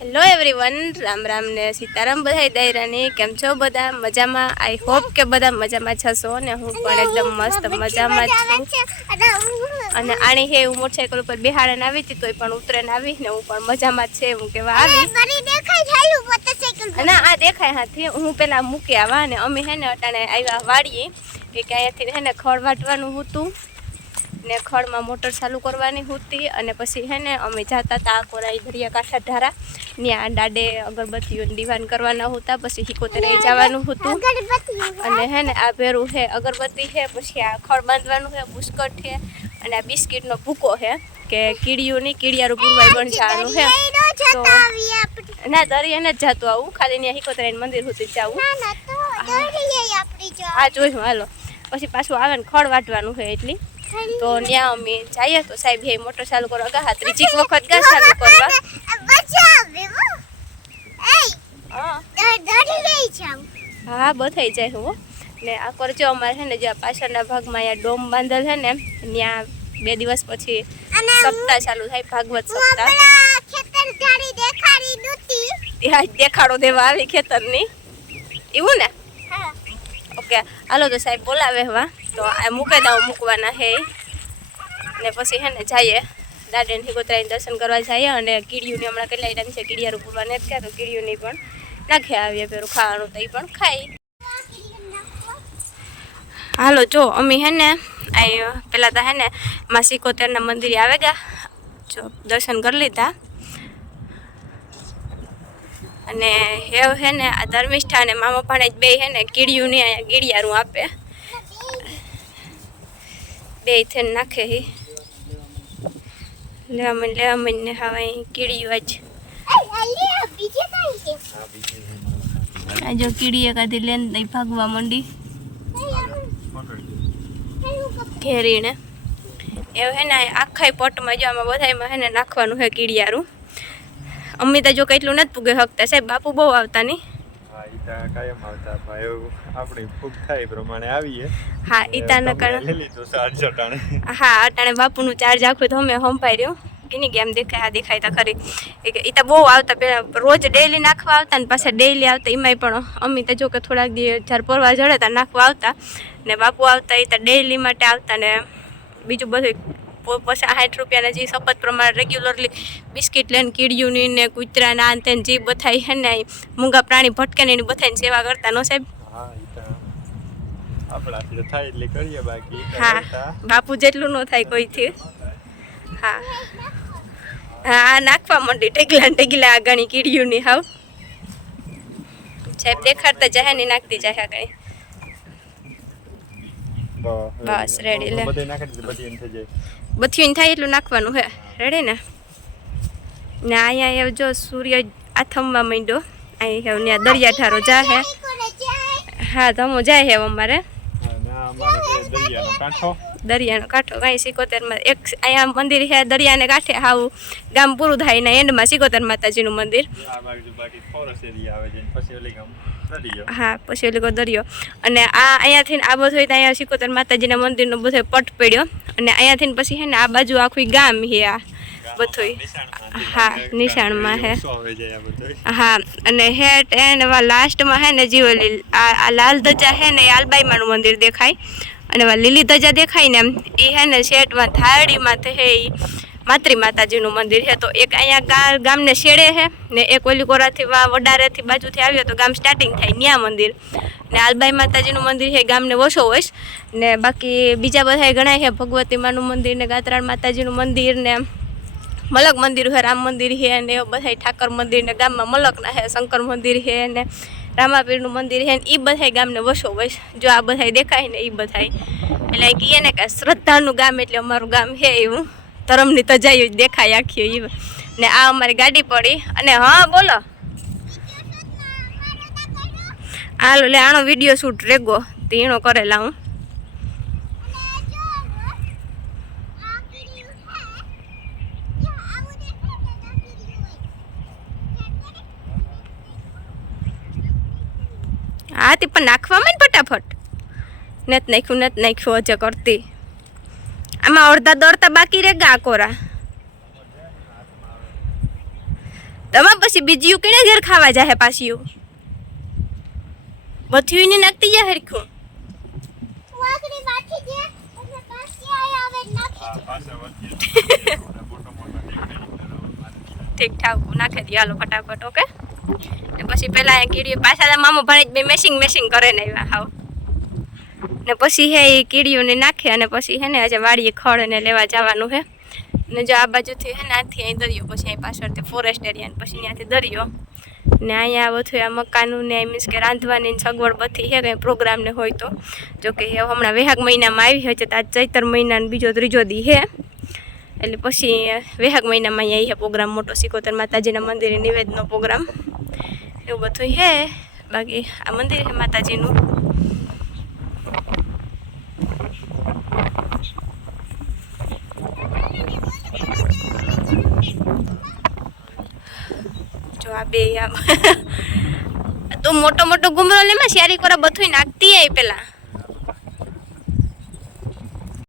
Hello everyone, Ram Ram ને સીતારામ બધાય દાયરાની કેમ છો બધા મજામાં? આઈ હોપ કે બધા મજામાં છસો ને હું પણ એકદમ મસ્ત મજામાં છું. અને આણી હે હું મોટરસાઇકલ ઉપર બેહાડને આવી હતી તોય પણ ઉતરીને આવી ને હું પણ મજામાં જ છે હું કેવા આવી. ના આ દેખાય હાથી હું પેલા મૂકી આવા ને અમે હે ને અટાણે આવ્યા વાડીએ કે અહીંયાથી હે ને ખડ વાટવાનું હતું ને ખડમાં મોટર ચાલુ કરવાની હતી અને પછી હે ને અમે જતા હતા કોરાઈ દરિયા કાંઠા ધારા ત્યાં દાડે અગરબત્તીઓને દીવાન કરવાના હતા. પછી હિકોતરે જવાનું હતું અને હે ને આ ભેરું હે અગરબત્તી છે, પછી આ ખડ બાંધવાનું છે, બુસ્કટ છે અને આ બિસ્કિટનો ભૂકો છે કે કીડીઓની કીડિયારું પૂરવાઈ પણ જવાનું છે. તો ના દરિયા ને જ જતું આવું ખાલી ત્યાં હિકોતરાઈ મંદિર સુધી જવું. હા જોયું હાલો. પછી પાછું આવે ને ખડ વાટવાનું છે એટલી તો ત્યાં અમે જઈએ તો સાહેબ હે મોટર ચાલુ કરવા ગા ત્રીજી વખત ગા ચાલુ કરવા. હા બધાઈ જાય હું ને આ કરજો અમારે છે ને જ્યાં પાછળના ભાગમાં અહીંયા ડોમ બાંધેલ છે ને ત્યાં 2 દિવસ પછી સપ્તાહ ચાલુ થાય ભાગવત સપ્તાહ. ત્યાં દેખાડો દેવા આવી ખેતરની એવું ને. ઓકે હાલો તો સાહેબ બોલાવે હવા તો આ મૂકે દાવ મૂકવાના હે ને પછી હે ને જઈએ દાડેને હિકોતરાઈને દર્શન કરવા જઈએ અને કીડીઓની હમણાં કેટલા ટાઈમ છે કીડિયારું પૂરવા નથી થયા તો કીડીઓની પણ નાખી આવીએ પેલું ખાવાનું તો એ પણ ખાઈ. હાલો જો અમે હે ને આ પેલા તો હે ને માં સિકોતેરના મંદિરે આવે ગયા જો દર્શન કરી લીધા અને હેવ હે ને આ ધર્મિષ્ઠા અને મામા ભાણેજ બે હે ને કીડીઓની અહીંયા ગીડિયારું આપે બે થઈને નાખે હી લેવા મને હવે કીડીઓ જ આ જો કીડી એકાદી લેન દઈ ભાગવા માંડી ઘેરીને એવું હે ને આખા પટમાં જો આમાં બધામાં હે ને નાખવાનું હે કીડિયારું. અમે તો જો કેટલું નથી પૂગે શકતા સાહેબ બાપુ બહુ આવતા નહીં. કાયમ આવતા આપણી ફૂગ થાય પ્રમાણે આવીએ. હા ઈતાના કારણે હા અટાણે બાપુનું ચાર્જ આખું તો અમે હંપાઈ રહ્યું એની કેમ દેખાય આ દેખાય તા ખરી એ તો બહુ આવતા પેલા રોજ ડેઈલી નાખવા આવતા ને પાછા ડેઈલી આવતા એમાંય પણ અમે તો જો કે થોડાક દી જ્યારે પરવા જડે તા નાખવા આવતા ને બાપુ આવતા એ તો ડેઈલી માટે આવતા ને બીજું બધું પછી 60 રૂપિયાના જે શપથ પ્રમાણે રેગ્યુલરલી બિસ્કિટ લઈને કીડીઓની ને કૂતરાના આ તેને જે બધાય હે ને મૂંગા પ્રાણી ભટકે ને એની બધાની સેવા કરતા નો સાહેબ. હા બાપુ જેટલું ન થાય કોઈથી. હા હા નાખવા માંડી ટેગલા આ ઘણી કીડીઓની હાવ સાહેબ દેખાડતા જાય ને નાખતી જાય ઘણી. બસ રેડી લે બધું થાય એટલું નાખવાનું હે રેડી ને. ને અહીંયા જો સૂર્ય આથમવા માંડ્યો અહીં ત્યાં દરિયા ઠારો જા હે. હા ધમો જાય હે અમારે દરિયાનો કાંઠો કાંઈ 77માં એક અહીંયા મંદિર છે દરિયાને કાંઠે હાવ ગામ પૂરું થાય ને એન્ડમાં 77 માતાજીનું મંદિર. હા પછી ઓલી દરિયો અને આ અહીંયાથી આ બધું અહીંયા 77 માતાજીના મંદિરનો બધો પટ પડ્યો અને અહીંયાથી પછી છે ને આ બાજુ આખું ગામ છે આ બધું. હા નિશાણમાં હે. હા અને હેઠ એને લાસ્ટમાં હે ને જીવલી આ લાલ ધજા હે ને એ આલબાઈમાનું મંદિર દેખાય અને લીલી ધજા દેખાય ને એ હે ને શેઠમાં થાળીમાં હે એ માતૃ માતાજીનું મંદિર છે. તો એક અહીંયા ગામને શેડે છે ને એક ઓલી કોરાથી વડારેથી બાજુથી આવ્યો તો ગામ સ્ટાર્ટિંગ થાય ત્યાં મંદિર ને આલબાઈ માતાજીનું મંદિર છે ગામને વસો હોય ને બાકી બીજા બધા ઘણા છે ભગવતી માનું મંદિર ને ગાત્રાળ માતાજીનું મંદિર ને મલક મંદિર છે, રામ મંદિર છે ને એવું બધા ઠાકર મંદિર ને ગામમાં મલકના છે, શંકર મંદિર છે ને રામાપીરનું મંદિર છે ને એ બધા ગામને વસો હોય. જો આ બધા દેખાય ને એ બધા એટલે કહીએ ને કે શ્રદ્ધાનું ગામ એટલે અમારું ગામ છે એવું ધર્મની તજાઈ દેખાય આખી એ. ને આ અમારી ગાડી પડી અને હા બોલો હાલો લે આનો વિડીયો શૂટ રેગો તીણો કરેલા હું. હા તે પણ નાખવામાં ને ફટાફટ નથી નાખ્યું હજે કરતી આમાં અડધા દોડતા બાકી રે ગા કોરા તમે પછી બીજી કેને ઘેર ખાવા જાહે પાછી બથ્યું ને નાખતી જાય હરખું વાકડી બાકી છે અને પાછી આયા આવે નાખી આ પાછા વચ્ચે મોટો ઠીક ઠાક નાખી દે હાલો ફટાફટ ઓકે ને પછી પેલા એ કીડીઓ પાછા મામો ભાણેજ બે મેશિંગ કરે ને આવ્યા હાવ ને પછી હે એ કીડીઓને નાખે અને પછી હે ને આજે વાડીએ ખડ ને લેવા જવાનું હે ને જો આ બાજુથી હે ને આથી અહીં દરિયો પછી અહીં પાછળથી ફોરેસ્ટ એરિયા ને પછી ત્યાંથી દરિયો ને અહીંયા બધું આ મકાનું ને મીન્સ કે રાંધવાની સગવડ બધી હે કંઈ પ્રોગ્રામ ને હોય તો જો કે હમણાં વેહાગ મહિનામાં આવી હોય છે તો આજ ચૈતર મહિનાનો બીજો ત્રીજો દી હે એટલે પછી વેહાગ મહિનામાં અહીંયા હે પ્રોગ્રામ મોટો સિકોતર માતાજીના મંદિરે નિવેદનો પ્રોગ્રામ એવું બધું હે બાકી આ મંદિર હે માતાજીનું જો આ બે આમ તો મોટો ગુમરો લેમાં શિયારી કોરા બધું નાખતી આવી પેલા